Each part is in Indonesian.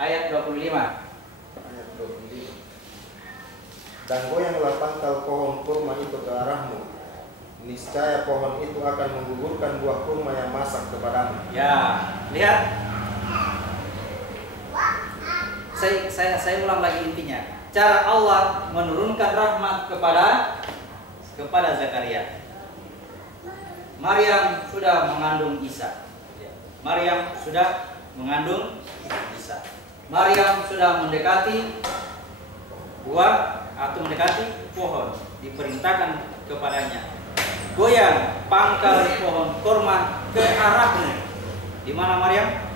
Ayat 25. Ayat 25. Dan goyanglah pangkal pohon kurma itu ke arahmu, niscaya pohon itu akan menggugurkan buah kurma yang masak kepadamu. Ya, lihat. Saya ulang lagi intinya. Cara Allah menurunkan rahmat kepada Zakaria. Maryam sudah mengandung Isa. Maryam sudah mengandung Isa. Maryam sudah mendekati buah atau mendekati pohon, diperintahkan kepadanya, goyang pangkal pohon kurma ke arahmu. Di mana Maryam?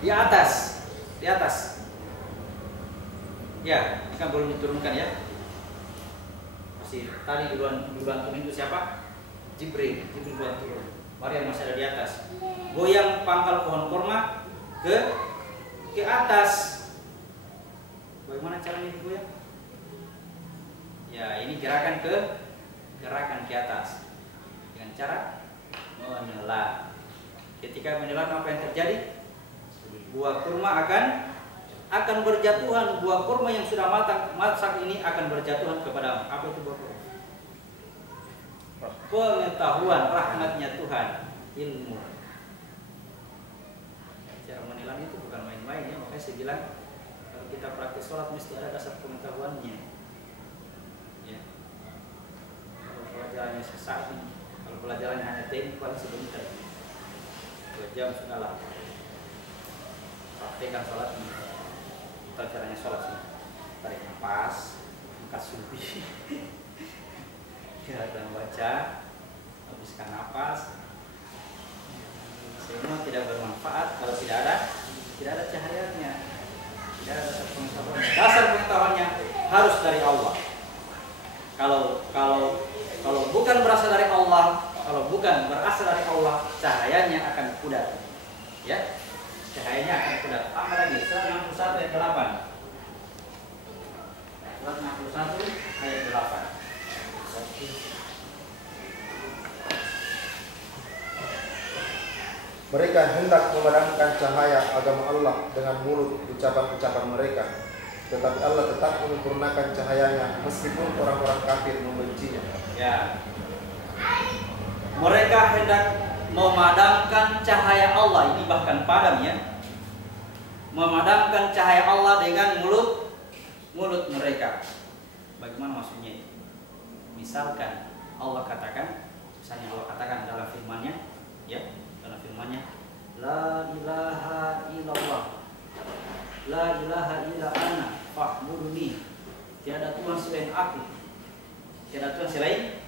Di atas. Di atas. Ya, kan belum diturunkan ya. Masih tadi duluan turun itu siapa? Jibril duluan turun. Maryam masih ada di atas. Goyang pangkal pohon kurma ke atas. Bagaimana caranya digoyang? Ya, ini gerakan ke atas dengan cara menelan. Ketika menelan, apa yang terjadi? Buah kurma akan berjatuhan. Buah kurma yang sudah masak ini akan berjatuhan kepadamu. Apa itu buah kurma? Pengetahuan, rahmatnya Tuhan, ilmu. Cara menelan itu bukan main-main ya. Makanya saya bilang kalau kita praktis sholat mesti ada dasar pengetahuannya. Ya. Kalau pelajarannya sesaat ini, kalau pelajarannya hanya teknik paling sebentar, 2 jam sudah lah. Praktekkan sholat ini. Kita caranya sholat sini. Tarik nafas, angkat subi, dan baca, habiskan nafas. Semua tidak bermanfaat kalau tidak ada cahayanya, tidak ada dasar pengetahuannya. Dasar pengetahuannya harus dari Allah. Kalau bukan berasal dari Allah, cahayanya akan pudar. Ya, cahayanya akan pudar. Tambah lagi surat 61 ayat 8. Surat 61 ayat 8. Mereka hendak memadamkan cahaya agama Allah dengan mulut ucapan-ucapan mereka, tetapi Allah tetap menyempurnakan cahayanya meskipun orang-orang kafir membencinya. Ya. Mereka hendak memadamkan cahaya Allah, ini bahkan padam ya. Memadamkan cahaya Allah dengan mulut mereka. Bagaimana maksudnya itu? Misalkan Allah katakan, dalam firman-Nya, ya, dalam firman-Nya, la ilaha illallah, la ilaha illa ana fa'buduni. Tiada Tuhan selain aku. Tiada Tuhan selain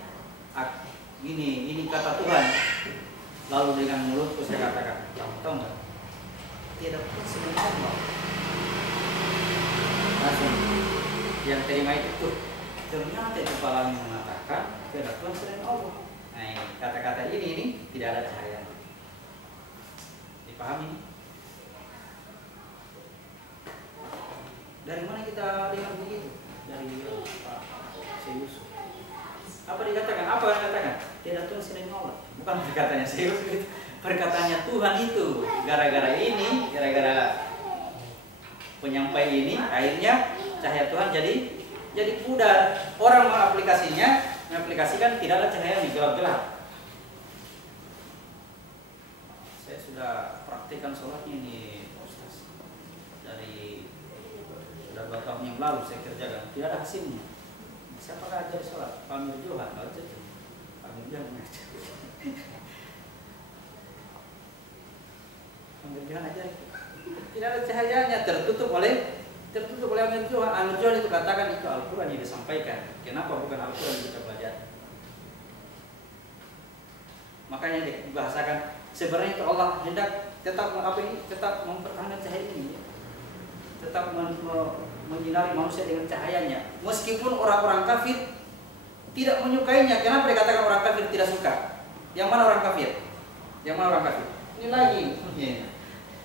aku. Ini kata Tuhan. Lalu dengan mulutku saya katakan, tahu enggak? Tiada Tuhan selain Allah. Langsung yang terima itu tuh, ternyata itu kepalanya mengatakan tiada Tuhan selain Allah. Nah, kata-kata ini tidak ada cahaya. Dipahami? Dari mana kita dengar begitu? Dari Pak Yusuf. Apa dikatakan? Apa yang dikatakan? Tidak Tuhan selain Allah. Bukan perkataannya Yusuf itu, perkataannya Tuhan itu. Gara-gara penyampai ini, akhirnya cahaya Tuhan jadi pudar. Orang mengaplikasikan tidak ada cahaya yang gelap-gelap. Saya sudah praktikkan sholatnya ini, Ustaz. Dari sudah 2 tahun yang lalu saya kerjakan, tidak ada hasilnya. Siapa ajar sholat? Pamir Johan, Pamir Johan mengajar. Pamir Johan ajar. Tidak ada cahayanya, tertutup oleh Amir Johan. Amir Johan itu katakan itu Al-Quran yang disampaikan. Kenapa bukan Al-Quran yang kita pelajari? Makanya dibahasakan sebenarnya itu Allah hendak tetap mempertahankan cahaya ini, tetap menyinari manusia dengan cahayanya, meskipun orang-orang kafir tidak menyukainya. Kenapa dikatakan orang kafir tidak suka? Yang mana orang kafir? Ini lagi.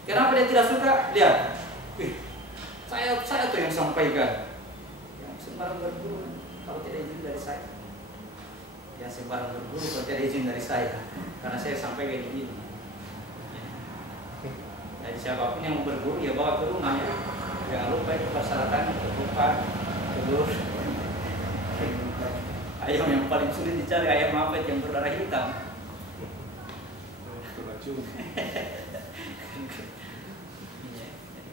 Kenapa dia tidak suka? Lihat. Saya tuh yang sampaikan. Yang sembarang berguru kalau tidak izin dari saya. Yang sembarang berguru kalau tidak izin dari saya. Karena saya sampaikan ini. Jadi siapapun yang mau berburu ya bawa ke rumah ya. Jangan lupa itu persyaratannya, ketupat, telur. Ayam yang paling sulit dicari ayam apa yang berdarah hitam.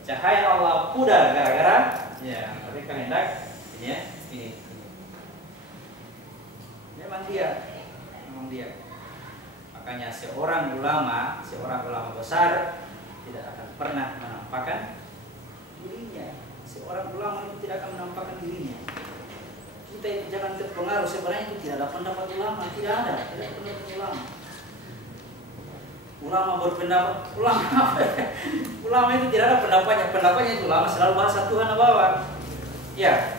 Cahaya Allah pudar gara-gara ya mereka hendak ya ini. Memang dia. Makanya seorang ulama besar tidak akan pernah menampakkan dirinya. Seorang ulama itu tidak akan menampakkan dirinya. Kita itu jangan terpengaruh, sebenarnya itu tidak ada pendapat ulama, tidak ada pendapat ulama. Ulama berpendapat, ulama itu tidak ada pendapatnya itu ulama selalu bahasa Tuhan bawa. Ya,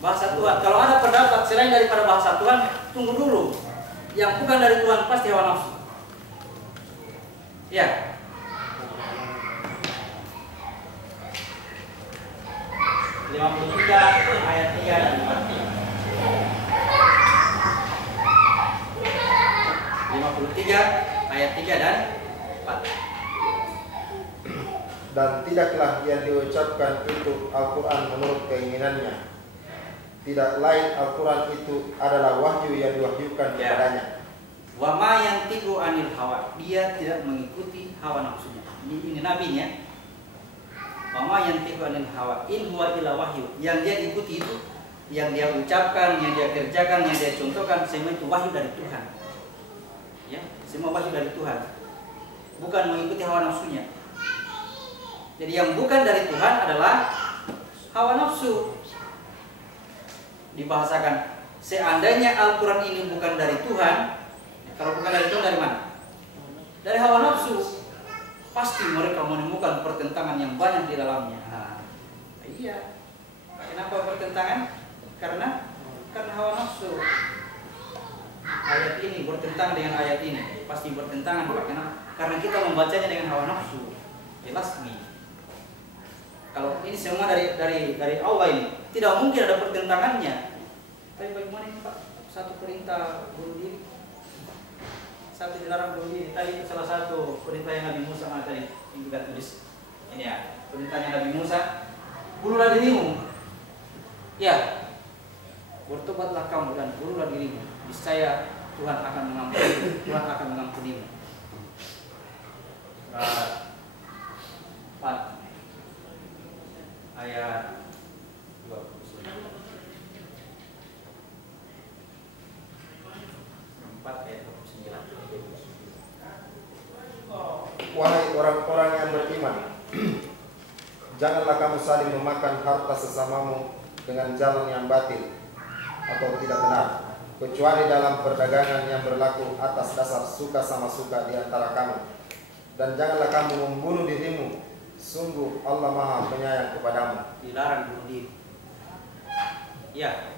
bahasa Tuhan. Kalau ada pendapat selain daripada bahasa Tuhan, tunggu dulu. Yang bukan dari Tuhan pasti hawa nafsu. Ya. Lima 53 ayat 3 dan 4. 53 ayat 3 dan 4. Dan tidaklah yang diucapkan itu Al-Quran menurut keinginannya. Tidak lain Al-Quran itu adalah wahyu yang diwahyukan kepadanya. Wa ma yantiqu anil hawa. Dia tidak mengikuti hawa nafsunya. Ini nabinya. Wa ma yantiqu anil hawa. In huwa illa wahyu. Yang dia ikuti itu, yang dia ucapkan, yang dia kerjakan, yang dia contohkan, semua itu wahyu dari Tuhan. Ya, semua wahyu dari Tuhan. Bukan mengikuti hawa nafsunya. Jadi yang bukan dari Tuhan adalah hawa nafsu. Dibahasakan, seandainya Al-Quran ini bukan dari Tuhan, kalau bukan dari Tuhan dari mana? Dari hawa nafsu. Pasti mereka menemukan pertentangan yang banyak di dalamnya. Nah, iya. Kenapa pertentangan? Karena hawa nafsu. Ayat ini bertentangan dengan ayat ini, pasti bertentangan. Kenapa? Karena kita membacanya dengan hawa nafsu. Jelas nih. Kalau ini semua dari Allah ini, tidak mungkin ada pertentangannya. Tapi bagaimana ini Pak? Satu perintah bunuh diri, satu dilarang bunuh diri. Tadi itu salah satu perintah yang Nabi Musa tadi yang juga tulis. Ini ya, perintahnya Nabi Musa, bunuhlah dirimu. Ya, bertobatlah kamu dan bunuhlah dirimu. Niscaya Tuhan akan mengampuni, Tuhan akan mengampunimu. Surat 4 ayat 29. 4 ayat 29. Wahai orang-orang yang beriman, janganlah kamu saling memakan harta sesamamu dengan jalan yang batil atau tidak benar, kecuali dalam perdagangan yang berlaku atas dasar suka sama suka di antara kamu. Dan janganlah kamu membunuh dirimu, sungguh Allah Maha Penyayang kepadamu. Dilarang bunuh diri. Ya.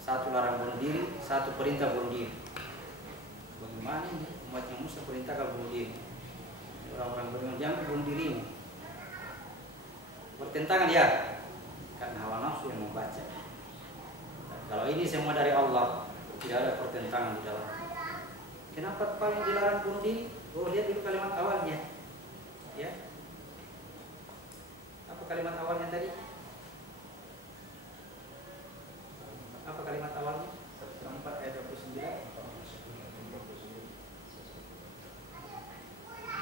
Satu larang bunuh diri, satu perintah bunuh diri. Bagaimana ini? Umatnya Musa perintahkan bunuh diri. Orang-orang beriman jangan bunuh dirimu. Bertentangan ya. Karena hawa nafsu yang membaca. Kalau ini semua dari Allah, tidak ada pertentangan di dalam. Kenapa paling dilarang bunuh diri? Oh, lihat dulu kalimat awalnya. Ya. Apa kalimat awalnya tadi? Apa kalimat awalnya? 4 ayat 29.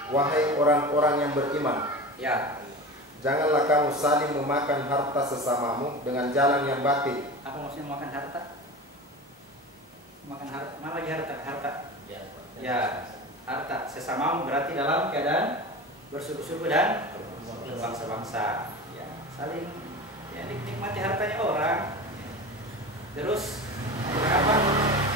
Wahai orang-orang yang beriman, Ya. janganlah kamu saling memakan harta sesamamu dengan jalan yang batil. Apa maksudnya makan harta? Makan harta, mana lagi harta? Harta. Ya, harta sesamamu berarti dalam keadaan bersuku-suku dan bangsa-bangsa. Ya, saling ya nikmati hartanya orang. Terus apa?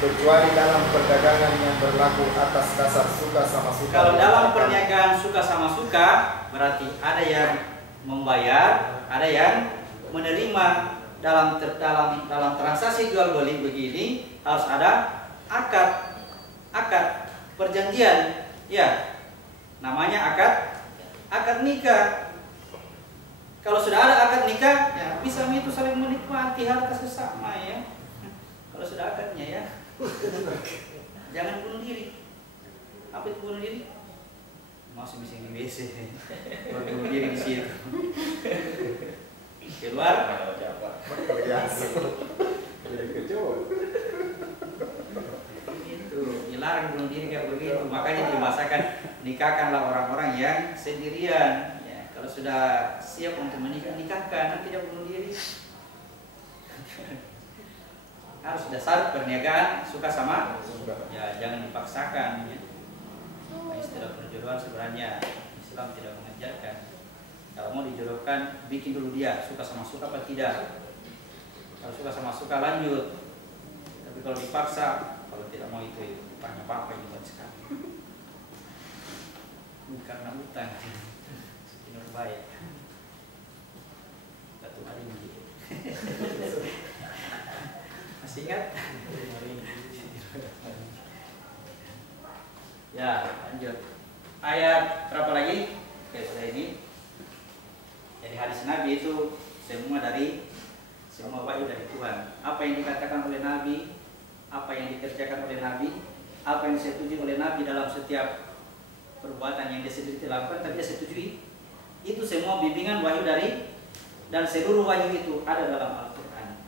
Kecuali dalam perdagangan yang berlaku atas dasar suka sama suka. Kalau dalam perniagaan suka sama suka, berarti ada yang membayar, ada yang menerima. Dalam transaksi jual beli begini harus ada akad perjanjian, ya, namanya akad nikah. Kalau sudah ada akad nikah, ya bisa itu saling menikmati harta sesama ya. Kalau sudah akadnya ya, jangan bunuh diri. Apa itu bunuh diri? masuk mesin di WC, bunuh diri di situ. Keluar, itu dilarang bunuh diri kayak begitu. Makanya dimasakan nikahkanlah orang-orang yang sendirian. Ya, kalau sudah siap untuk menikah, nikahkan, nanti tidak bunuh diri. Harus sudah syarat perniagaan, suka sama, ya jangan dipaksakan. Ya. Nah, istilah perjodohan sebenarnya Islam tidak mengajarkan. Kalau mau dijodohkan, bikin dulu dia suka sama suka apa tidak. Kalau suka sama suka lanjut. Tapi kalau dipaksa, kalau tidak mau itu banyak apa yang buat sekali. Karena utang, ini baik. Satu hari ini. Masih ingat? Ya, lanjut. Ayat berapa lagi? Oke, sudah ini. Jadi hadis Nabi itu semua wahyu dari Tuhan. Apa yang dikatakan oleh Nabi, apa yang dikerjakan oleh Nabi, apa yang disetujui oleh Nabi dalam setiap perbuatan yang dia sendiri lakukan, tapi dia setujui. Itu semua bimbingan wahyu dari, dan seluruh wahyu itu ada dalam Al-Quran.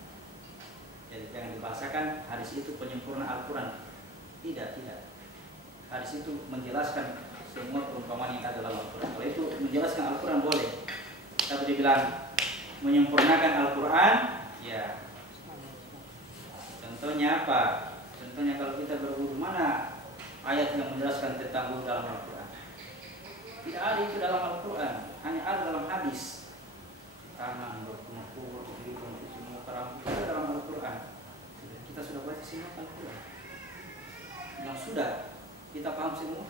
Jadi jangan dibahasakan hadis itu penyempurna Al-Quran. Tidak. Hadis itu menjelaskan semua perumpamaan yang ada dalam Al-Quran. Kalau itu menjelaskan Al-Quran boleh. Tapi dibilang menyempurnakan Al-Quran, ya. Contohnya apa? Contohnya kalau kita berwudu, mana ayat yang menjelaskan tentang wudu dalam Al-Quran? Tidak ada itu dalam Al-Quran, hanya ada dalam hadis. Tangan berkumur, diri mencuci muka, rambut, ada dalam Al-Quran. Kita sudah baca semua Al-Quran. Yang sudah kita paham semua.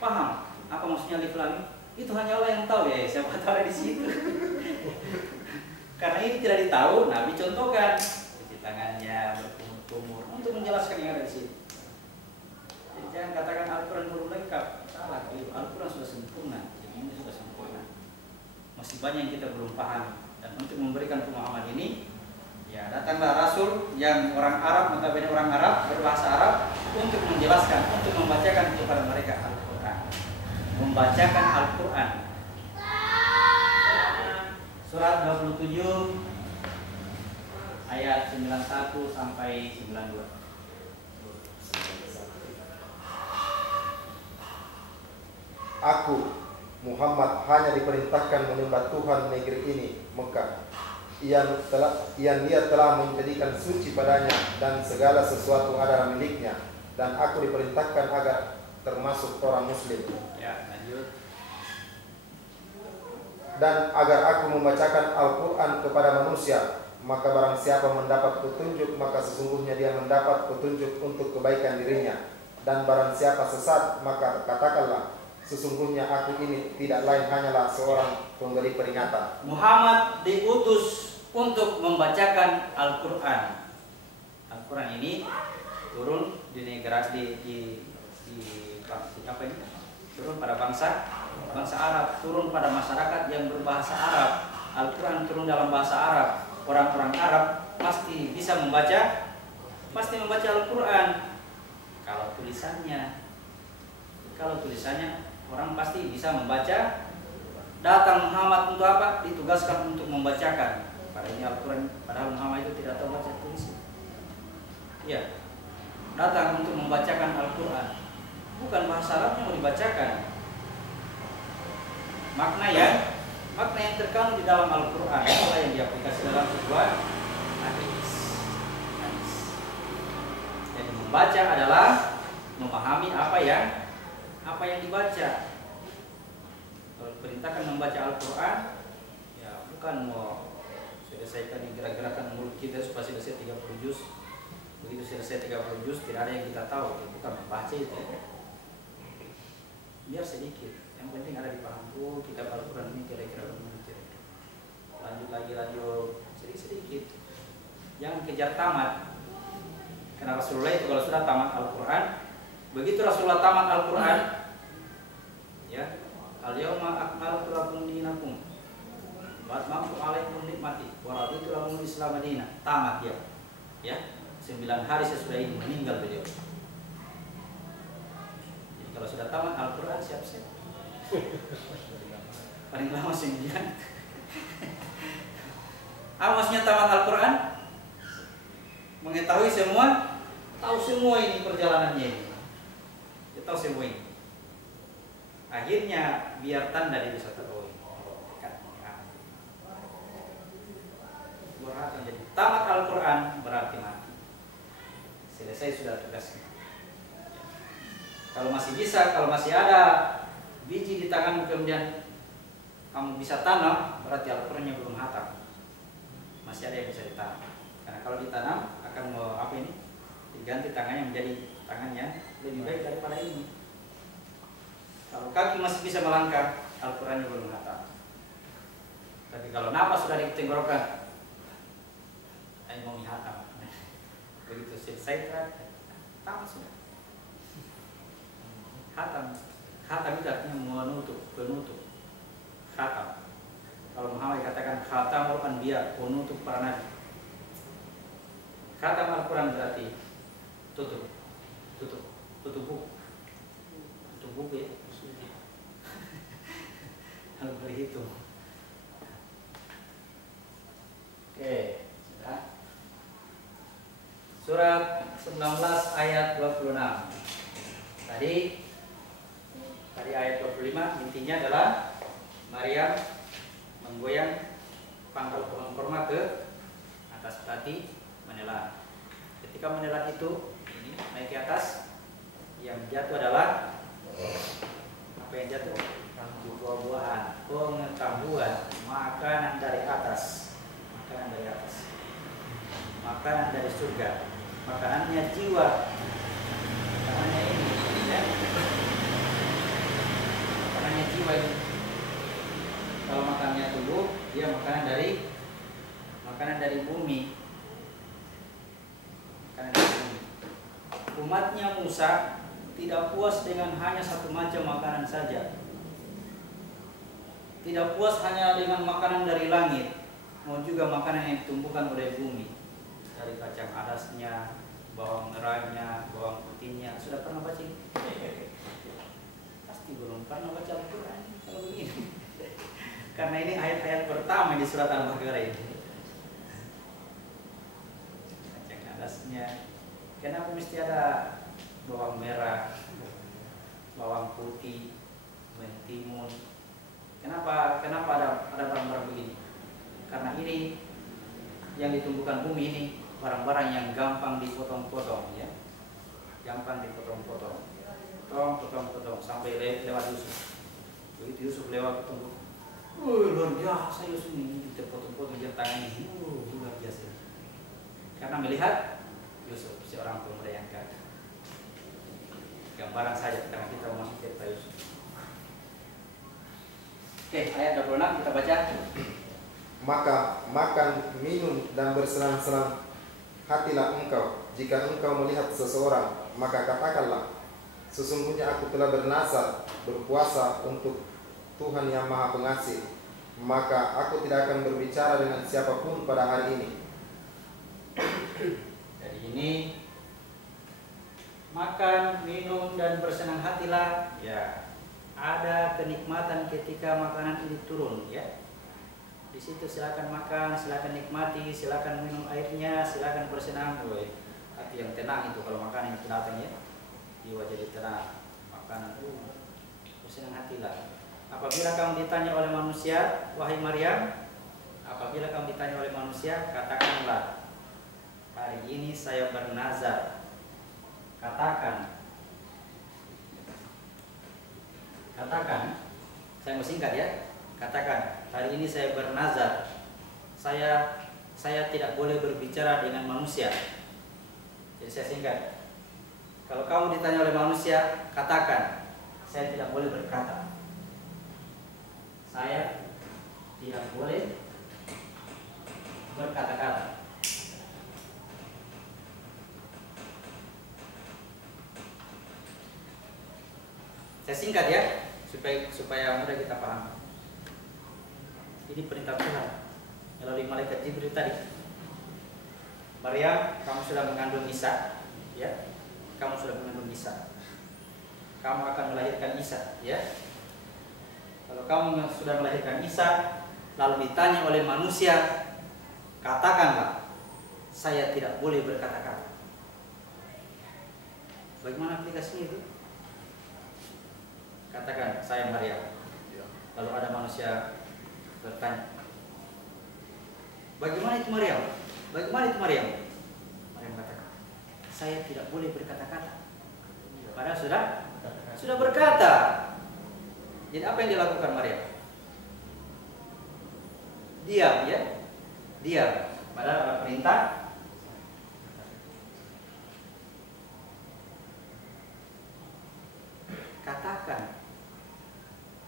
Paham apa maksudnya alif lam mim? Itu hanya Allah yang tahu ya, siapa tahu di situ. Karena ini tidak ditahu, Nabi contohkan cuci tangannya, berkumur-kumur untuk menjelaskan yang ada di situ. Jadi jangan katakan Al-Quran belum lengkap. Salah, Al-Quran sudah sempurna, jadi ini sudah sempurna. Masih banyak yang kita belum paham. Dan untuk memberikan pemahaman ini, ya datanglah Rasul yang orang Arab, notabene orang Arab, berbahasa Arab, untuk menjelaskan, untuk membacakan kepada mereka Al-Quran. Membacakan Al-Quran. Surat 27 ayat 91 sampai 92. Aku Muhammad hanya diperintahkan menyembah Tuhan negeri ini, Mekah. Ia telah menjadikan suci padanya dan segala sesuatu adalah miliknya, dan aku diperintahkan agar termasuk orang muslim. Ya, lanjut. Dan agar aku membacakan Al-Quran kepada manusia, maka barang siapa mendapat petunjuk, maka sesungguhnya dia mendapat petunjuk untuk kebaikan dirinya. Dan barang siapa sesat, maka katakanlah, sesungguhnya aku ini tidak lain hanyalah seorang pemberi peringatan. Muhammad diutus untuk membacakan Al-Quran. Al-Quran ini turun di negara di apa ini? Turun pada bangsa Arab, turun pada masyarakat yang berbahasa Arab. Al-Quran turun dalam bahasa Arab. Orang-orang Arab pasti bisa membaca, Al-Quran. Kalau tulisannya orang pasti bisa membaca. Datang Muhammad untuk apa? Ditugaskan untuk membacakan. Pada ini Al-Quran, padahal Muhammad itu tidak tahu baca tulis. Ya, datang untuk membacakan Al-Quran. Bukan bahasa Arabnya mau dibacakan. Makna yang terkandung di dalam Al-Quran itulah yang diaplikasi dalam sebuah hadis. Jadi membaca adalah memahami apa yang dibaca. Kalau diperintahkan membaca Al-Quran, ya bukan mau selesaikan gerak-gerakan mulut kita supaya selesai 30 juz. Begitu selesai 30 juz tidak ada yang kita tahu, bukan membaca itu. Biar sedikit, yang penting ada di paham. Oh, kitab Al-Quran ini kira-kira begitu. Lanjut sedikit. Jangan kejar tamat. Karena Rasulullah itu kalau sudah tamat Al-Quran, begitu Rasulullah tamat Al-Quran, ya, al-yauma akmaltu lakum dinakum wa atmamtu alaikum nikmati wa raditu lakum Islam madinah. Tamat dia. Ya, 9 hari sesudah ini meninggal beliau. Jadi kalau sudah tamat Al-Quran siap-siap. Paling lama 9. Apa maksudnya tamat Al-Quran? Mengetahui semua, tahu semua ini perjalanannya. Dia tahu semua ini. Akhirnya biar tanda dia bisa tahu. Jadi tamat Al-Quran berarti mati. Selesai sudah tugasnya. Kalau masih bisa, kalau masih ada biji di tanganmu kemudian kamu bisa tanam, berarti Al-Qurannya belum hatam. Masih ada yang bisa ditanam. Karena kalau ditanam akan diganti tangannya menjadi tangannya lebih baik daripada ini. Kalau kaki masih bisa melangkah, Al-Qurannya belum hatam. Tapi kalau napas sudah di tenggorokan, ayo mau hatam. Begitu selesai tamat sudah. Hatam itu artinya penutup. Khatam. Kalau Muhammad katakan khatamul anbiya, penutup para nabi. Khatam Al-Quran berarti tutup buku. Tutup buku ya. Kalau berhitung. Oke, sudah. Surat 19 ayat 26. Tadi ayat 25 intinya adalah Maryam menggoyang pangkal pohon kurma ke atas, berarti menelan. Ketika menelan itu ini naik ke atas, yang jatuh adalah apa yang jatuh? Buah-buahan, pengetahuan, makanan dari atas, makanan dari surga, makanannya jiwa, makanannya ini, ya. Makanannya jiwa ini. Kalau makanannya tubuh, dia makanan dari bumi. Makanan dari bumi. Umatnya Musa tidak puas dengan hanya satu macam makanan saja. Tidak puas hanya dengan makanan dari langit, mau juga makanan yang ditumbuhkan oleh bumi. Dari kacang alasnya, bawang merahnya, bawang putihnya. Sudah pernah baca ini? Pasti belum pernah baca Al-Quran kalau begini. Karena ini ayat-ayat pertama di surat Al-Baqarah ini. Kacang alasnya. Kenapa mesti ada bawang merah, bawang putih, mentimun? Kenapa ada barang-barang begini? Karena ini yang ditumbuhkan bumi ini barang-barang yang gampang dipotong-potong, ya. Gampang dipotong-potong. Potong sampai lewat Yusuf. Begitu Yusuf lewat ketemu, luar biasa Yusuf ini, kita potong-potong dia tangan ini, luar biasa. Karena melihat Yusuf seorang pemuda yang gagah. Gambaran saja karena kita masuk cerita Yusuf. Oke, ayat 26 kita baca. Maka makan, minum, dan bersenang-senang hatilah engkau jika engkau melihat seseorang, maka katakanlah, sesungguhnya aku telah bernazar berpuasa untuk Tuhan yang Maha Pengasih, maka aku tidak akan berbicara dengan siapapun pada hari ini. Jadi ini makan, minum, dan bersenang hatilah, ya. Ada kenikmatan ketika makanan ini turun, ya. Di situ silakan makan, silakan nikmati, silakan minum airnya, silakan bersenang. Hati yang tenang itu kalau makanan itu datang, ya. Jiwa jadi tenang. Makanan bersenang hatilah. Apabila kamu ditanya oleh manusia, wahai Maryam, apabila kamu ditanya oleh manusia, katakanlah, hari ini saya bernazar. Katakan, saya mau singkat ya. Katakan, hari ini saya bernazar. Saya tidak boleh berbicara dengan manusia. Jadi saya singkat. Kalau kamu ditanya oleh manusia, katakan, saya tidak boleh berkata. Saya tidak boleh berkata-kata. Saya singkat ya, supaya mudah kita paham. Ini perintah Tuhan melalui malaikat Jibril tadi. Maryam, kamu sudah mengandung Isa, ya. Kamu sudah mengandung Isa. Kamu akan melahirkan Isa, ya. Kalau kamu sudah melahirkan Isa, lalu ditanya oleh manusia, katakanlah, saya tidak boleh berkata-kata. Bagaimana aplikasinya itu? Katakan, saya Maryam. Lalu ada manusia bertanya, bagaimana itu Maryam? Bagaimana itu Maryam? Maryam katakan, saya tidak boleh berkata-kata. Padahal sudah berkata. Jadi apa yang dilakukan Maryam? Diam, ya, diam. Padahal ada perintah. Katakan.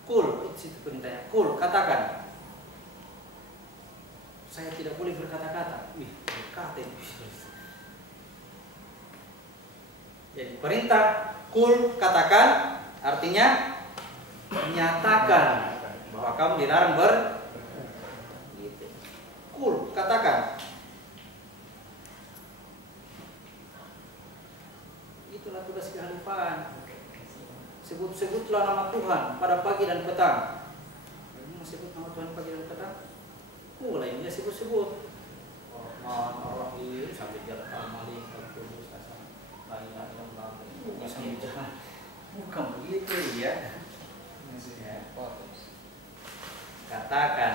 Kul, itu perintahnya. Kul, katakan. Saya tidak boleh berkata-kata. Wih, berkata itu. Jadi perintah kul, katakan, artinya menyatakan bahwa kamu dilarang gitu. Kul, katakan. Itulah tugas kehalifan. Sebut-sebutlah nama Tuhan pada pagi dan petang. Ini sebut nama Tuhan pagi dan petang. Mulai dia sebut-sebut. Ar-Rahim sampai dia Al-Malik, Al-Qudus, la ilaha illallah. Bukan begitu ya. Katakan.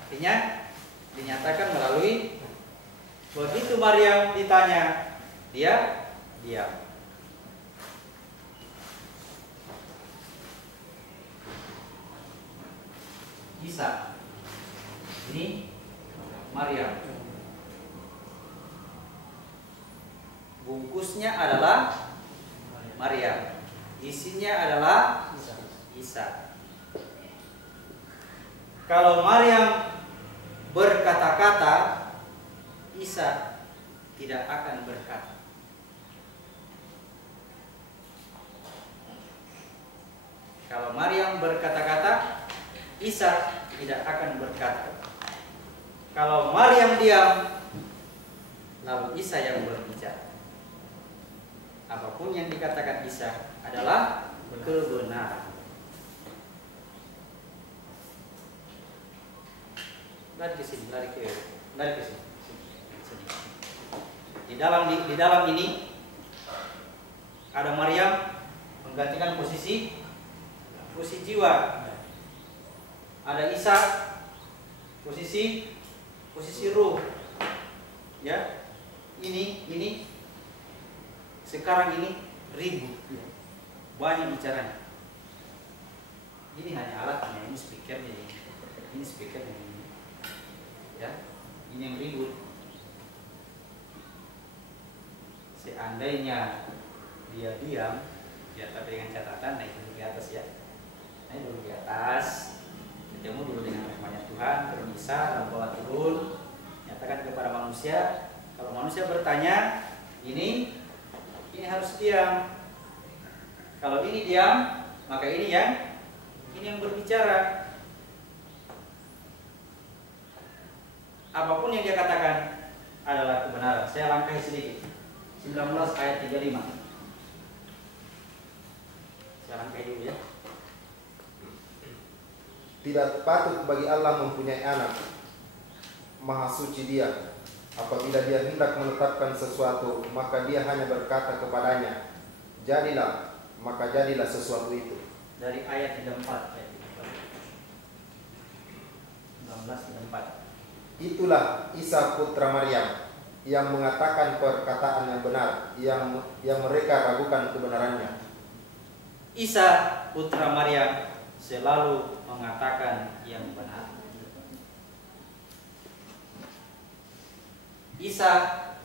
Artinya dinyatakan melalui begitu Maryam ditanya, dia diam. Isa. Ini Maryam. Bungkusnya adalah Maryam. Isinya adalah Isa. Kalau Maryam berkata-kata, Isa tidak akan berkata. Kalau Maryam berkata-kata, Isa tidak akan berkata. Kalau Maryam diam, lalu Isa yang berbicara. Apapun yang dikatakan Isa adalah kebenaran. Lari ke sini, lari ke sini. Di dalam ini ada Maryam menggantikan posisi jiwa. Ada Isa posisi ruh. Ya. Ini sekarang ini ribut. Banyak bicaranya. Ini hanya alatnya, ini speakernya. Ini speakernya. Ya. Ini yang ribut. Seandainya dia diam, ya tapi dengan catatan naik dulu ke atas ya. Naik dulu ke atas. Ketemu dulu dengan rahmatnya Tuhan, turun Isa, lalu bawa turun, nyatakan kepada manusia. Kalau manusia bertanya, ini harus diam. Kalau ini diam, maka ini yang berbicara. Apapun yang dia katakan adalah kebenaran. Saya langkahi sedikit. 19 ayat 35. Saya langkahi dulu ya. Tidak patut bagi Allah mempunyai anak. Maha suci Dia. Apabila Dia hendak menetapkan sesuatu, maka Dia hanya berkata kepadanya, jadilah, maka jadilah sesuatu itu. Dari ayat 34, ayat 19:34. Itulah Isa putra Maryam yang mengatakan perkataan yang benar, yang mereka ragukan kebenarannya. Isa putra Maryam selalu mengatakan yang benar. Isa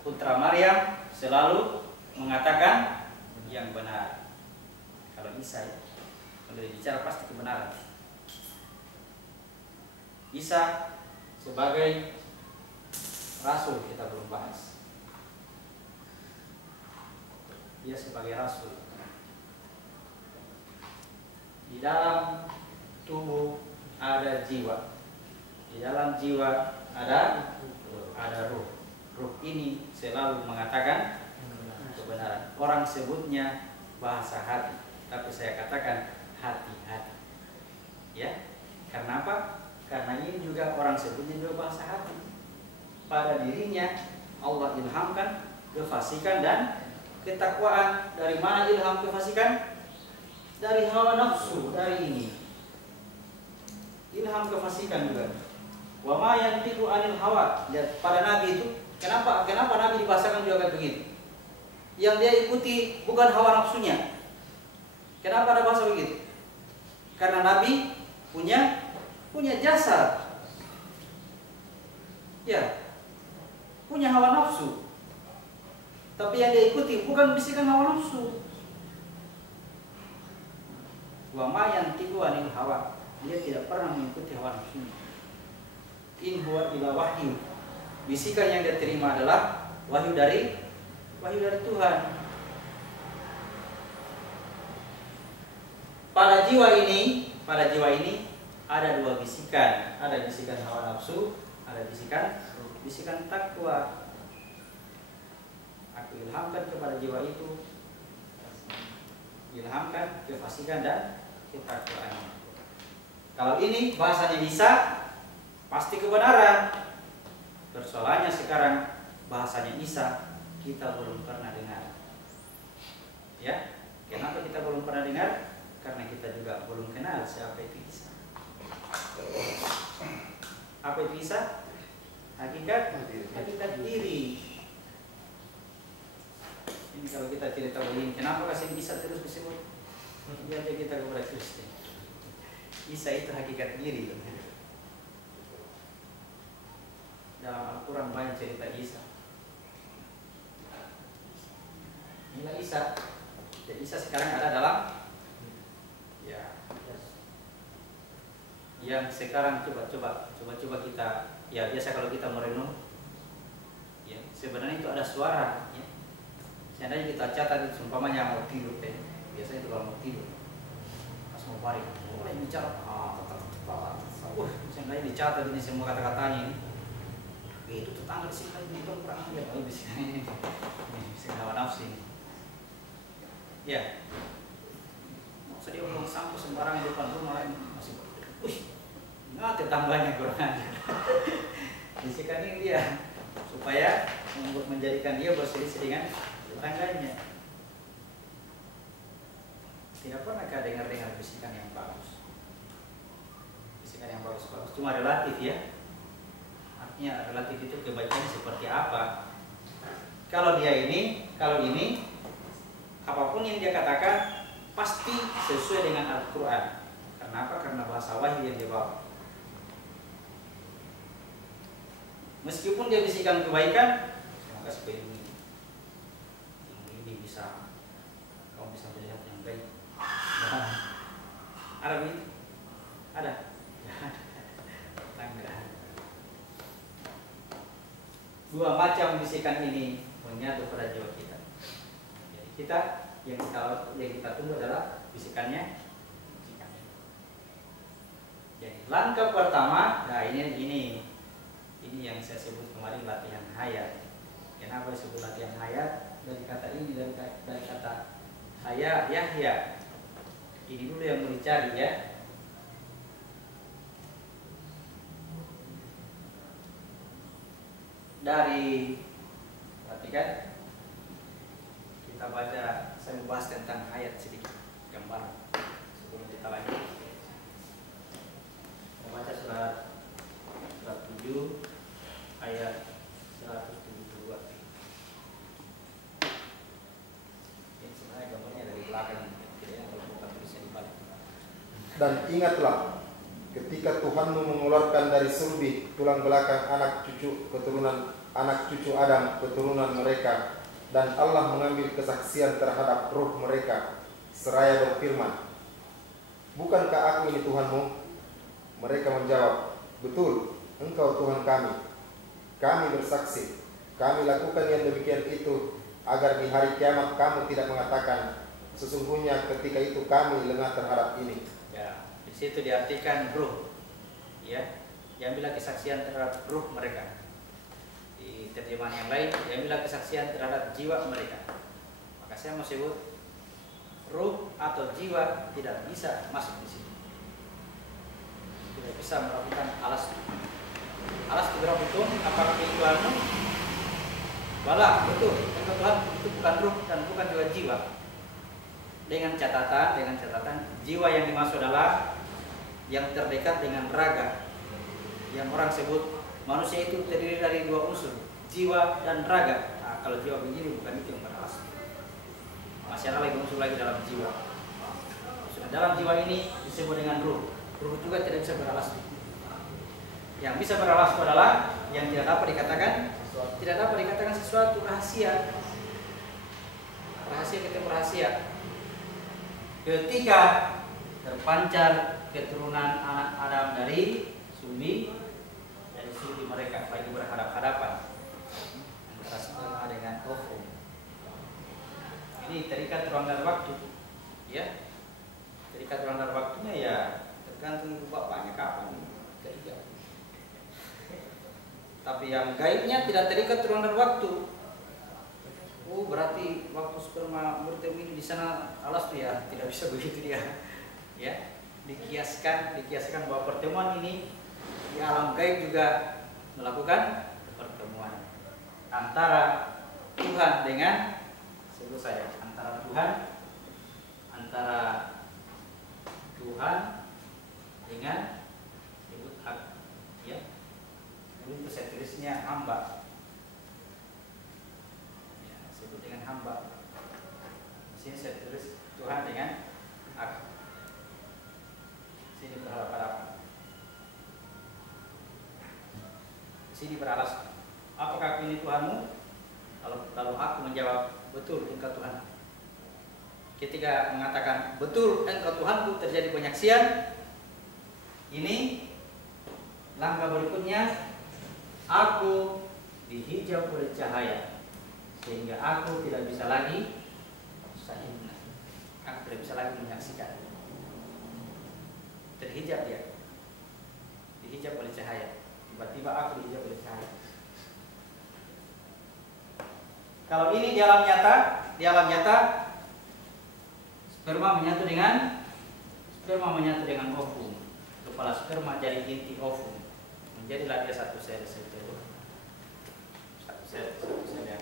putra Maryam selalu mengatakan yang benar. Kalau Isa, kalau bicara pasti kebenaran. Isa sebagai rasul kita belum bahas. Dia sebagai rasul. Di dalam tubuh ada jiwa. Di dalam jiwa ada ruh. Ruh ini selalu mengatakan kebenaran. Orang sebutnya bahasa hati, tapi saya katakan hati-hati. pada dirinya Allah ilhamkan kefasikan dan ketakwaan. Dari mana ilham kefasikan? Dari hawa nafsu, dari ini. Ilham kefasikan juga. Wa ma yantiqu anil hawa. Ya, pada Nabi itu, kenapa Nabi dibahasakan juga kayak begitu? Yang dia ikuti bukan hawa nafsunya. Kenapa ada bahasa begitu? Karena Nabi punya jasad. Ya. Punya hawa nafsu. Tapi yang dia ikuti bukan bisikan hawa nafsu. Wa ma yantiqu anil hawa. Dia tidak pernah mengikuti hawa nafsunya. In huwa illa wahyu. Bisikan yang dia terima adalah wahyu dari Tuhan. Pada jiwa ini ada dua bisikan. Ada bisikan hawa nafsu, ada bisikan takwa. Aku ilhamkan kepada jiwa itu, ilhamkan kefasikan dan ketakwaan. Kalau ini bahasanya bisa, pasti kebenaran. Persoalannya sekarang bahasanya Isa, kita belum pernah dengar. Ya, kenapa kita belum pernah dengar? Karena kita juga belum kenal siapa itu Isa. Apa itu Isa? Hakikat diri. Ini kalau kita tidak tahu ini, kenapa kasih Isa terus disebut? Biar kita kepada Kristen. Isa itu hakikat diri. Dalam Al-Quran banyak cerita Isa. Inilah Isa. Dan Isa sekarang ada dalam yang sekarang coba kita, ya biasa kalau kita merenung, ya sebenarnya itu ada suara. Ya. Seandainya kita catat, umpamanya mau tidur, biasanya itu kalau mau tidur, pas mau balik, mulai bicara, seandainya dicatat ini semua kata-katanya ini, itu tetangga di sini itu perang ya, kalau di sini bisa hawa nafsu ini, ya, maksud dia ngomong sampah sembarangan di depan rumah lain masih, nggak tetangganya kurang ajar, bisikan ini dia supaya menjadikan dia berselisih dengan tetangganya. Tidak pernahkah dengar bisikan yang bagus? Bisikan yang bagus-bagus cuma relatif ya. Artinya relatif itu kebaikannya seperti apa? Kalau ini apapun yang dia katakan pasti sesuai dengan Al-Quran. Kenapa? Karena bahasa wahyu yang dia bawa. Meskipun dia bisikan kebaikan, terima kasih ke ilmu ini bisa, kamu bisa melihat yang baik. Ada begitu? Ada? Tangga. Dua macam bisikan ini menyatu pada jiwa kita. Jadi yang kita tunggu adalah bisikannya. Jadi langkah pertama, nah ini yang saya sebut kemarin latihan hayat. Kenapa disebut latihan hayat? Dari kata ini, dari kata hayat, Yahya. Ini dulu yang mau dicari ya. Dari, perhatikan, kita baca, saya membahas tentang hayat sedikit, gambar sebelum kita lanjut. Membaca surat 7 ayat 172. Ini sebenarnya gambarnya dari belakang, tidak kalau bukan tulisnya di balik. Dan ingatlah ketika Tuhanmu mengeluarkan dari sulbi tulang belakang anak cucu Adam keturunan mereka, dan Allah mengambil kesaksian terhadap ruh mereka seraya berfirman, bukankah aku ini Tuhanmu? Mereka menjawab, betul, Engkau Tuhan kami. Kami bersaksi, kami lakukan yang demikian itu agar di hari kiamat kamu tidak mengatakan, sesungguhnya ketika itu kami lengah terhadap ini. Ya, di situ diartikan ruh, ya, diambillah kesaksian terhadap ruh mereka. Di terjemahan yang lain, diambillah kesaksian terhadap jiwa mereka. Maka saya mau sebut ruh atau jiwa tidak bisa masuk di situ. Tidak bisa melakukan alas. Alas berapa hukum? Apakah ini Tuhanmu? Bala, betul. Engkau Tuhan itu bukan ruh dan bukan juga jiwa. Dengan catatan jiwa yang dimaksud adalah yang terdekat dengan raga. Yang orang sebut manusia itu terdiri dari dua unsur, jiwa dan raga. Nah, kalau jiwa begini bukan itu yang beralas. Masih ada lagi unsur lagi dalam jiwa. Dalam jiwa ini disebut dengan ruh. Ruh juga tidak bisa beralas. Yang bisa beralas adalah yang tidak dapat dikatakan sesuatu rahasia. Rahasia ketemu rahasia. Ketika terpancar keturunan anak Adam dari sumbi mereka lagi berhadap-hadapan antara sperma dengan ovum. Ini terikat ruang dan waktu, ya. Terikat ruang dan waktunya ya tergantung ibu bapaknya kapan terikat. Tapi yang gaibnya tidak terikat ruang dan waktu. Oh, berarti waktu sperma bertemu ini di sana alas tuh ya, tidak bisa begitu dia. Ya, dikiaskan bahwa pertemuan ini di alam gaib juga melakukan pertemuan antara Tuhan dengan sebut saya antara Tuhan dengan sebut hak, ya. Ini itu saya tulisnya hamba, ya, sebut dengan hamba. Di sini saya tulis Tuhan dengan hak. Sini berhadapan. Sini beralas, apakah ini Tuhanmu? Kalau aku menjawab betul engkau Tuhan. Ketika mengatakan betul engkau Tuhanku terjadi penyaksian. Ini langkah berikutnya, aku dihijab oleh cahaya sehingga aku tidak bisa lagi sahihna. Aku tidak bisa lagi menyaksikan. Terhijab dia, dihijab oleh cahaya. Tiba-tiba aku dihijab oleh cahaya. Kalau ini di alam nyata sperma menyatu dengan ovum. Kepala sperma jadi inti ovum. Menjadilah dia satu sel telur. Satu sel yang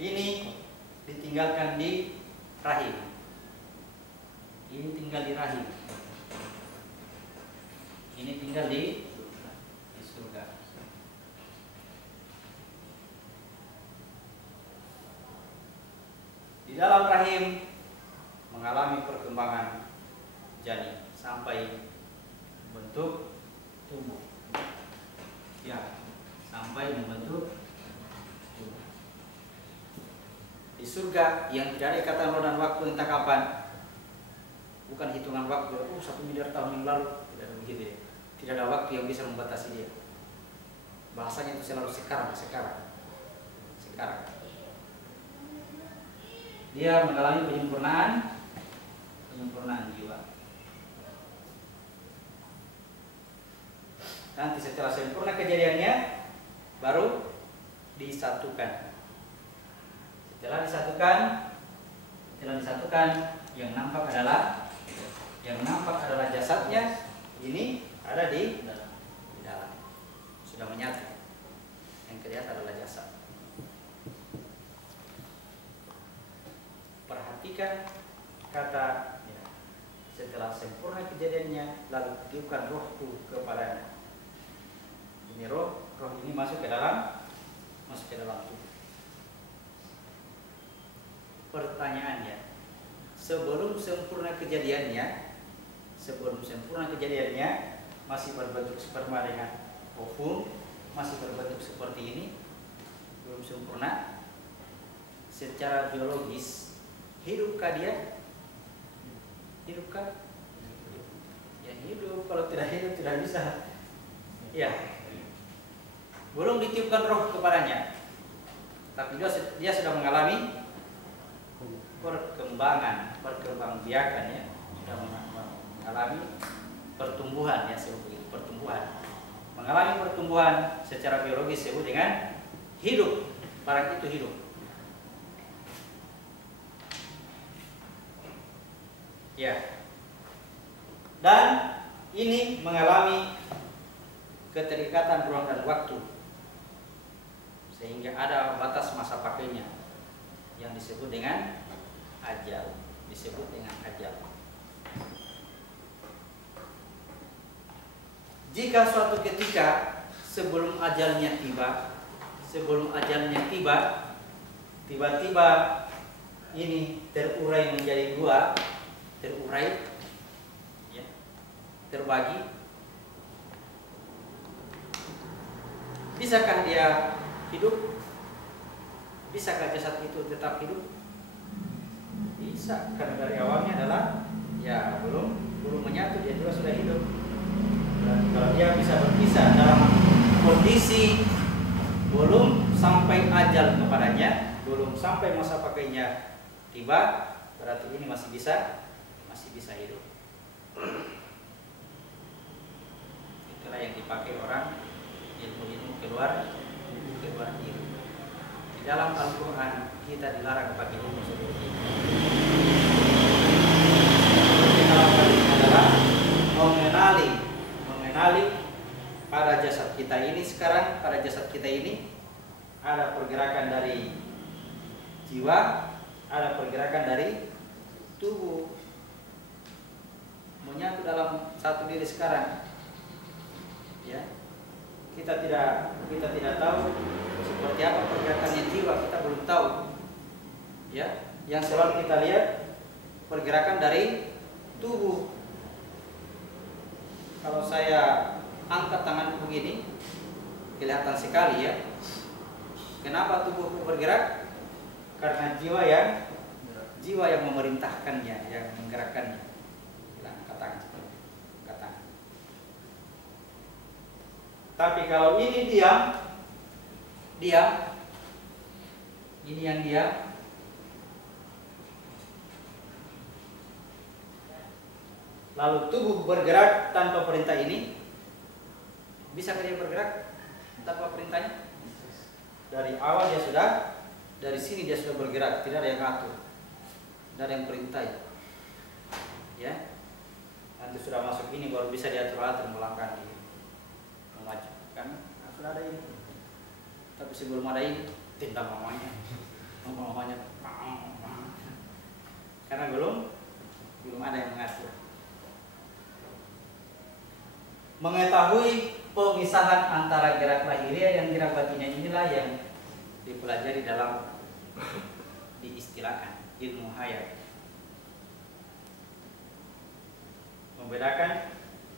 ini ditinggalkan di rahim. Ini tinggal di rahim. Ini tinggal di surga. Di dalam rahim mengalami perkembangan janin sampai membentuk tubuh. Ya, sampai membentuk tubuh. Di surga yang tidak ada ikatan roh dan waktu entah kapan. Bukan hitungan waktu, 1 miliar tahun yang lalu, tidak begitu ya. Tidak ada waktu yang bisa membatasi dia. Bahasanya itu selalu sekarang. Dia mengalami penyempurnaan jiwa. Nanti setelah sempurna kejadiannya, baru disatukan. Setelah disatukan, yang nampak adalah jasadnya. Ini ada di dalam. Sudah menyatu. Yang kelihatan adalah jasad. Perhatikan kata ya, setelah sempurna kejadiannya, lalu tiupkan rohku kepadanya. Ini roh ini masuk ke dalam tubuh. Pertanyaannya, sebelum sempurna kejadiannya masih berbentuk sperma dengan ovum, masih berbentuk seperti ini, belum sempurna. Secara biologis, hidupkah dia? Hidupkah? Ya hidup. Kalau tidak hidup tidak bisa. Ya, belum ditiupkan roh kepadanya, tapi dia sudah mengalami perkembangbiakan ya, sudah mengalami pertumbuhan ya, sebut begitu, mengalami pertumbuhan secara biologis disebut dengan hidup. Barang itu hidup. Ya, dan ini mengalami keterikatan ruang dan waktu, sehingga ada batas masa pakainya yang disebut dengan ajal, Jika suatu ketika sebelum ajalnya tiba-tiba ini terurai menjadi dua, ya, terbagi, bisakah dia hidup? Bisakah jasad itu tetap hidup? Bisa, karena dari awalnya adalah ya belum menyatu, dia juga sudah hidup. Dan kalau dia bisa berpisah dalam kondisi belum sampai ajal kepadanya, belum sampai masa pakainya tiba, berarti ini masih bisa hidup. Itulah yang dipakai orang ilmu keluar ilmu. Di dalam Al-Quran kita dilarang pakai ilmu seperti ini. Adalah mengenali pada jasad kita ini. Sekarang pada jasad kita ini ada pergerakan dari jiwa, ada pergerakan dari tubuh, menyatu dalam satu diri sekarang. Ya, kita tidak tahu seperti apa pergerakannya jiwa, kita belum tahu. Ya, yang selalu kita lihat pergerakan dari tubuh. Kalau saya angkat tanganku begini, kelihatan sekali ya. Kenapa tubuhku bergerak? Karena jiwa yang memerintahkannya, yang menggerakkannya. Kita angkat tangan. Tapi kalau ini diam, ini yang diam, lalu tubuh bergerak tanpa perintah ini, bisakah dia bergerak tanpa perintahnya? Dari awal dia sudah, dari sini dia sudah bergerak, tidak ada yang atur, tidak ada yang perintah. Ya, nanti sudah masuk ini baru bisa diatur-atur melangkah ini, memaju, kan? Sudah ada ini. Tapi sebelum ada ini, tendang mamanya, karena belum ada yang mengatur. Mengetahui pemisahan antara gerak lahiriah dan gerak batinnya inilah yang dipelajari dalam diistilahkan ilmu hayat. Membedakan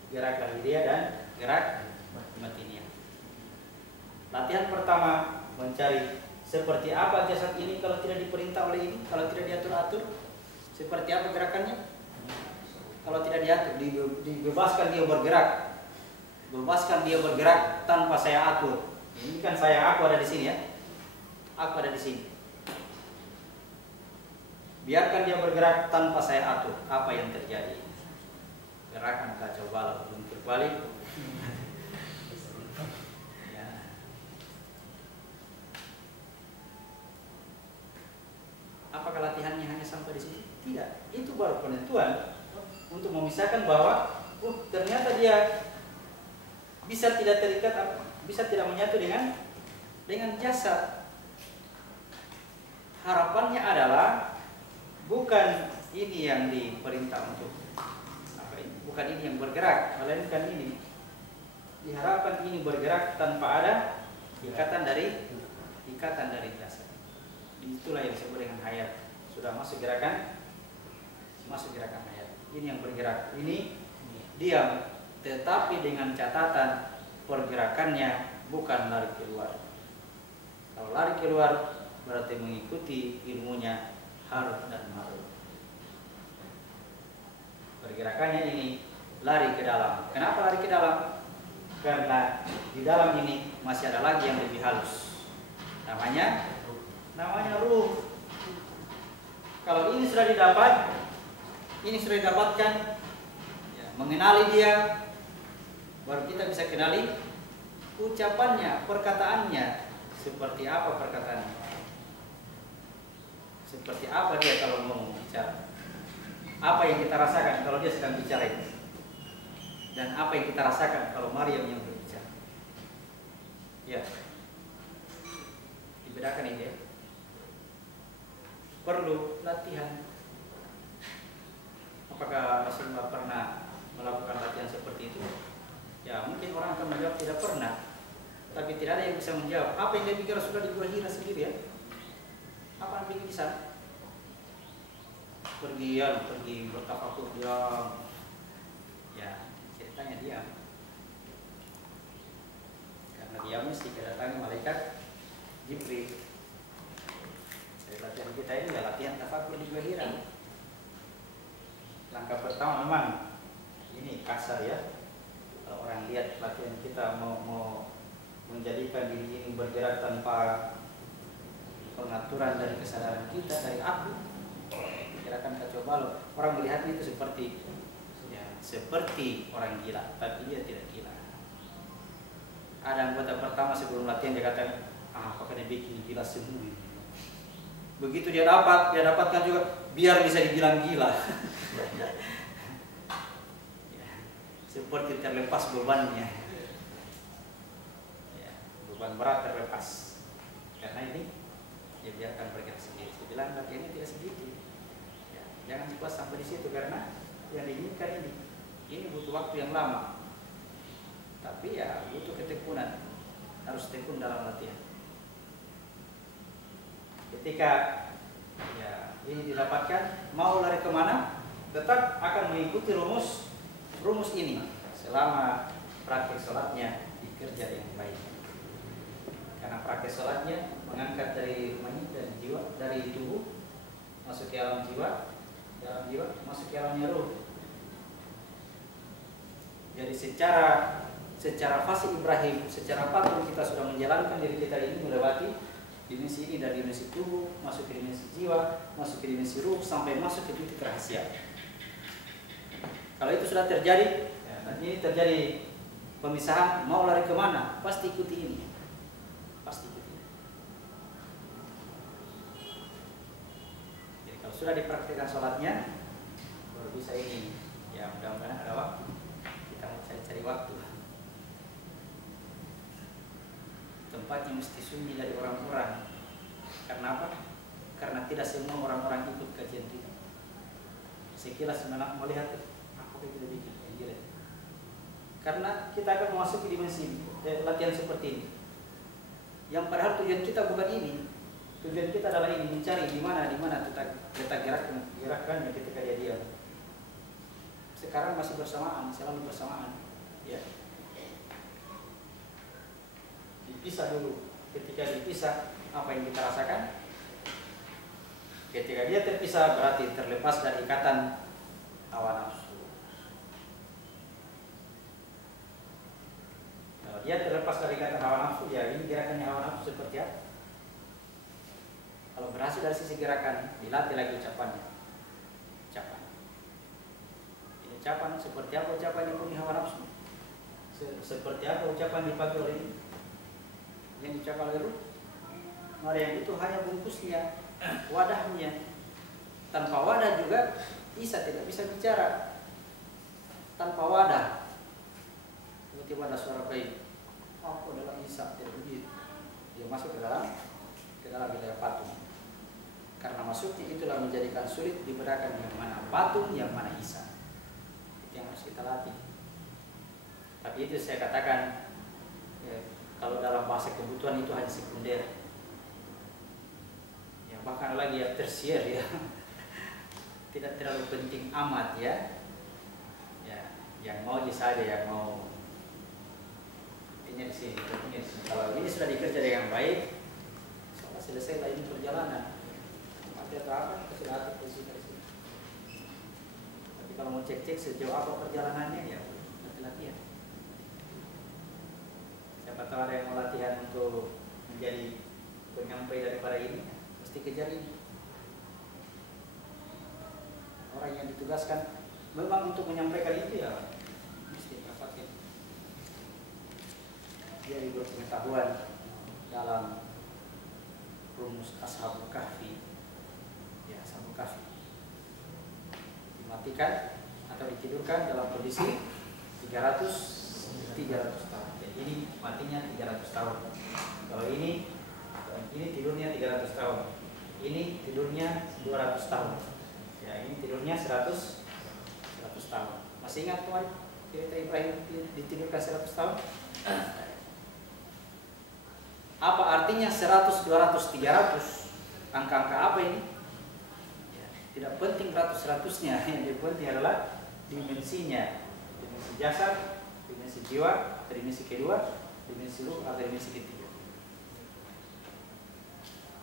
gerak lahiriah dan gerak batinnya. Latihan pertama mencari seperti apa jasad ini kalau tidak diperintah oleh ini, kalau tidak diatur-atur, seperti apa gerakannya. Kalau tidak diatur, dibebaskan dia bergerak. Bebaskan dia bergerak tanpa saya atur. Ini kan aku ada di sini ya. Aku ada di sini. Biarkan dia bergerak tanpa saya atur. Apa yang terjadi? Gerakan kacau balau, jungkir balik. Ya. Apakah latihannya hanya sampai di sini? Tidak. Itu baru penentuan untuk memisahkan bahwa ternyata dia bisa tidak terikat, bisa tidak menyatu dengan jasad. Harapannya adalah bukan ini yang diperintah untuk apa ini, bukan ini yang bergerak, melainkan ini. Diharapkan ini bergerak tanpa ada ikatan dari jasad. Itulah yang disebut dengan hayat. Sudah masuk gerakan hayat. Ini yang bergerak, ini diam. Tetapi dengan catatan pergerakannya bukan lari keluar. Kalau lari keluar berarti mengikuti ilmunya harut dan marut. Pergerakannya ini lari ke dalam. Kenapa lari ke dalam? Karena di dalam ini masih ada lagi yang lebih halus. Namanya ruh. Kalau ini sudah didapatkan, ya, mengenali dia, baru kita bisa kenali ucapannya, perkataannya, seperti apa perkataannya, seperti apa dia kalau mau bicara, apa yang kita rasakan kalau dia sedang bicara itu. dan apa yang kita rasakan kalau Maryam yang berbicara. Ya, dibedakan ini ya. Perlu latihan. Apakah Rasulullah pernah melakukan latihan seperti itu? Ya, mungkin orang akan menjawab tidak pernah. Tapi tidak ada yang bisa menjawab. Apa yang dia pikir Rasulullah di Gua Hira sendiri ya? Apa yang pikir di sana? Pergi bertafakur diam. Ya, ceritanya diam. Karena diam mesti kedatangan malaikat Jibril. Jadi latihan kita ini ya latihan tafakur di Gua Hira. Langkah pertama memang ini kasar ya. Kalau orang lihat latihan kita mau menjadikan diri ini bergerak tanpa pengaturan dari kesadaran kita, dari aku, gerakan kacau balau. Orang melihat itu seperti ya, seperti orang gila, tapi dia tidak gila. Ada anggota pertama sebelum latihan dia kata, apakah dia bikin gila semua. Begitu dia dapatkan juga biar bisa dibilang gila. Ya, seperti terlepas bebannya. Ya, beban berat terlepas. Karena ini dia biarkan bergerak sendiri. Saya bilang latihannya tidak sedikit. Ya, jangan puas sampai di situ karena yang diinginkan ini butuh waktu yang lama. Tapi ya butuh ketekunan. Harus tekun dalam latihan. Ketika ya ini didapatkan, mau lari kemana, tetap akan mengikuti rumus ini selama praktek sholatnya dikerja yang baik. Karena praktek sholatnya mengangkat dari rumahnya, dari jiwa, dari tubuh masuk ke alam jiwa, dalam jiwa masuk ke alamnya ruh. Jadi secara fase Ibrahim, secara patung kita sudah menjalankan diri kita ini melewati dimensi ini dari dimensi tubuh, masuk ke dimensi jiwa, masuk ke dimensi ruh, sampai masuk ke titik rahasia. Kalau itu sudah terjadi, ya, ini terjadi pemisahan, mau lari kemana, pasti ikuti ini. Pasti ikuti. Jadi kalau sudah dipraktikkan sholatnya, baru bisa ini. Ya mudah-mudahan ada waktu. Kita mau cari waktu. Tempatnya mesti sunyi dari orang-orang. Karena apa? Karena tidak semua orang-orang ikut kajian kita. Sekilas melihat apa yang kita bikin yang gila. Karena kita akan memasuki dimensi latihan seperti ini. Yang padahal tujuan kita bukan ini. Tujuan kita adalah ini, mencari di mana kita gerakannya ketika dia diam. Sekarang masih bersamaan, selalu bersamaan. Ya. Dipisah dulu. Ketika dipisah, apa yang kita rasakan? Ketika dia terpisah berarti terlepas dari ikatan hawa nafsu. Kalau dia terlepas dari ikatan hawa nafsu, ya ini gerakannya hawa nafsu seperti apa? Kalau berhasil dari sisi gerakan, dilatih lagi ucapannya. Ucapan. Ini ucapan seperti apa ucapan yang punya hawa nafsu? Seperti apa ucapan dipakai oleh ini? Yang diucapkan oleh ruh, Maryam itu hanya bungkusnya, wadahnya. Tanpa wadah juga Isa tidak bisa bicara. Tanpa wadah, tiba-tiba ada suara bayi. Oh, adalah Isa, tidak begitu. Dia masuk ke dalam wilayah patung. Karena masuknya itulah menjadikan sulit dibedakan yang mana patung, yang mana Isa. Itu yang harus kita latih. Tapi itu saya katakan. Kalau dalam bahasa kebutuhan itu hanya sekunder. Ya, bahkan lagi ya tersier ya. Tidak terlalu penting amat ya. Ya, yang mau saja yang mau. Intinya di sini. Kalau ini sudah dikerja dengan baik, soalnya selesai lah ini perjalanan. Mati atau apa? Sudah di sini. Tapi kalau mau cek sejauh apa perjalanannya ya nanti latihan. Siapa tahu ada yang mau latihan untuk menjadi penyampai daripada ini, mesti kejar ini. Orang yang ditugaskan memang untuk menyampaikan itu ya mesti dapatkan. Dia diberi pengetahuan dalam rumus Ashabul Kahfi. Ya, Ashabul Kahfi dimatikan atau ditidurkan dalam kondisi 300 tahun. Jadi ini matinya 300 tahun. Kalau ini tidurnya 300 tahun. Ini tidurnya 200 tahun. Ya, ini tidurnya 100 tahun. Masih ingat tuan cerita Ibrahim ditidurkan 100 tahun? Apa artinya 100, 200, 300? Angka-angka apa ini? Ya, tidak penting ratus-ratusnya. Yang penting adalah dimensinya. Dimensi jasad, dimensi jiwa, dimensi kedua, dimensi ruh, atau dimensi ketiga.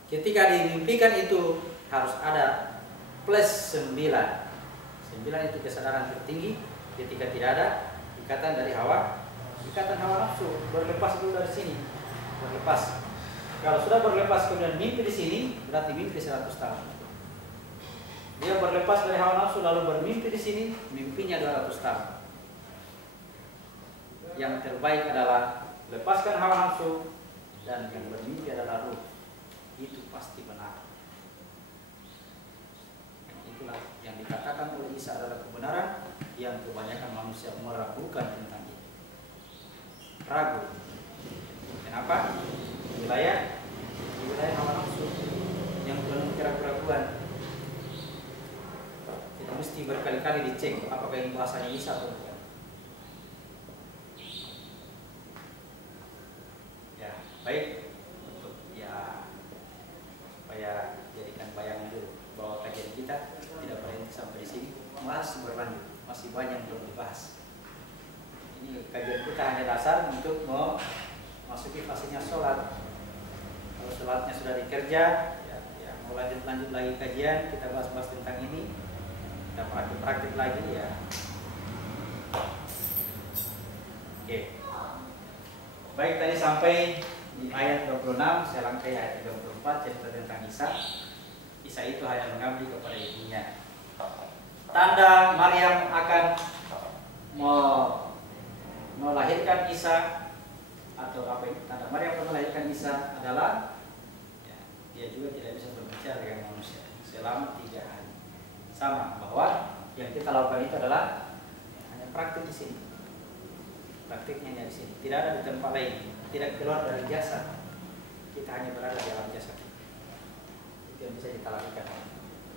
Ketika dimimpikan itu harus ada plus 9. 9 itu kesadaran tertinggi. Ketika tidak ada ikatan dari hawa nafsu, berlepas dulu dari sini. Berlepas. Kalau sudah berlepas kemudian mimpi di sini, berarti mimpi 100 tahun. Dia berlepas dari hawa nafsu lalu bermimpi di sini, mimpinya 200 tahun. Yang terbaik adalah lepaskan hawa nafsu dan yang bermimpi adalah ruh. Itu pasti benar. Itulah yang dikatakan oleh Isa adalah kebenaran yang kebanyakan manusia meragukan tentang itu. Ragu. Kenapa? Wilayah hawa nafsu yang penuh keraguan. Kita mesti berkali-kali dicek apakah ini bahasanya Isa atau bukan. Ya, baik. Untuk supaya jadikan bayangan dulu bahwa kajian kita tidak berhenti sampai di sini, masih berlanjut, masih banyak belum dibahas. Ini kajian kita hanya dasar untuk memasuki fasenya sholat. Kalau sholatnya sudah dikerja, ya mau lanjut lagi kajian, kita bahas-bahas tentang ini, kita praktik lagi ya. Oke. Baik, tadi sampai di ayat 26, saya langkai ayat 34 cerita tentang Isa. Isa itu hanya mengabdi kepada ibunya. Tanda Maryam akan melahirkan Isa, atau apa ini? Tanda Maryam melahirkan Isa adalah dia juga tidak bisa berbicara dengan manusia selama 3 hari. Sama bahwa yang kita lakukan itu adalah hanya praktik di sini. Praktiknya hanya di sini. Tidak ada di tempat lain. Tidak keluar dari jasad. Kita hanya berada di dalam jasad. Itu yang bisa kita lakukan.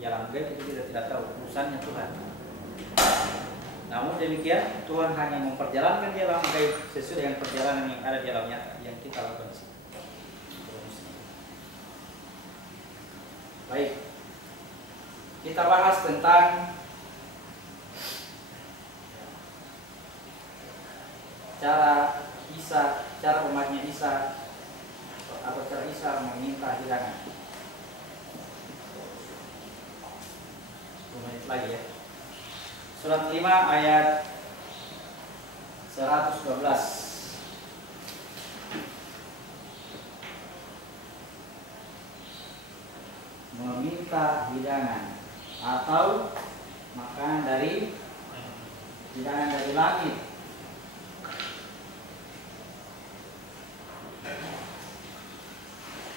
Di alam gaib itu kita tidak tahu urusannya Tuhan. Namun demikian Tuhan hanya memperjalankan di alam gaib sesuai dengan perjalanan yang ada di alam nyata yang kita lakukan di sini. Baik, kita bahas tentang cara umatnya Isa atau cara Isa meminta hidangan. 10 menit lagi ya. Surat 5 ayat 112. Meminta hidangan atau makanan dari langit.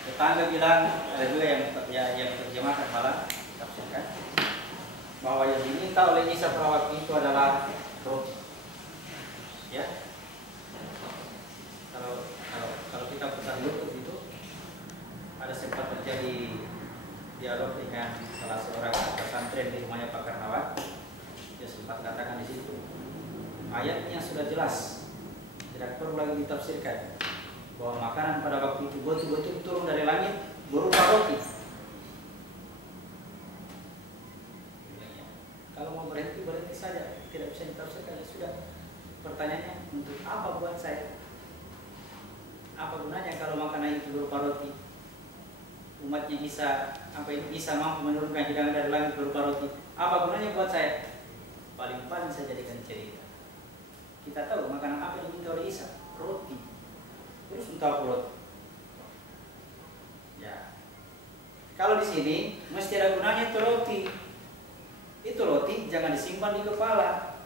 Tetangga bilang, ada juga yang terjemahkan malah tafsirkan bahwa yang diminta oleh Isa pada waktu itu adalah roti. Ya, kalau kita putar YouTube itu ada sempat terjadi dialog dengan salah seorang pesantren di rumahnya Pak Karnawan. Dia sempat katakan di situ ayatnya sudah jelas, tidak perlu lagi ditafsirkan bahwa makanan pada waktu itu betul-betul turun dari langit berupa roti. Kalau mau berhenti saja, tidak bisa ditafsirkan ya sudah. Pertanyaannya, untuk apa buat saya? Apa gunanya kalau makanan itu berupa roti? Umatnya Isa, Isa mampu menurunkan hidangan dari langit berupa roti. Apa gunanya buat saya? Paling-paling saya jadikan cerita. Kita tahu makanan apa yang diminta oleh Isa? Roti. Terus untuk apa roti? Ya. Kalau di sini mesti ada gunanya itu roti. Itu roti jangan disimpan di kepala.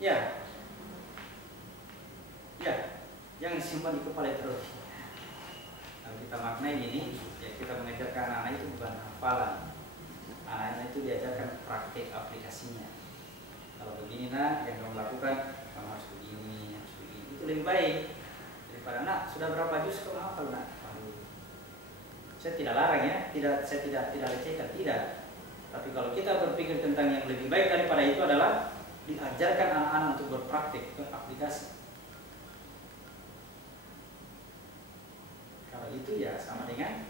Ya. Jangan disimpan di kepala itu roti. Kalau kita maknai ini, ya kita mengajarkan anak-anak itu bukan hafalan. Anak-anak itu diajarkan praktek aplikasinya. Kalau begini yang kamu lakukan lebih baik daripada nak sudah berapa juz kamu hafal nak. Saya tidak larang ya, saya tidak lecehkan, tidak. Tapi kalau kita berpikir tentang yang lebih baik daripada itu adalah diajarkan anak-anak untuk berpraktik, beraplikasi. Kalau itu ya sama dengan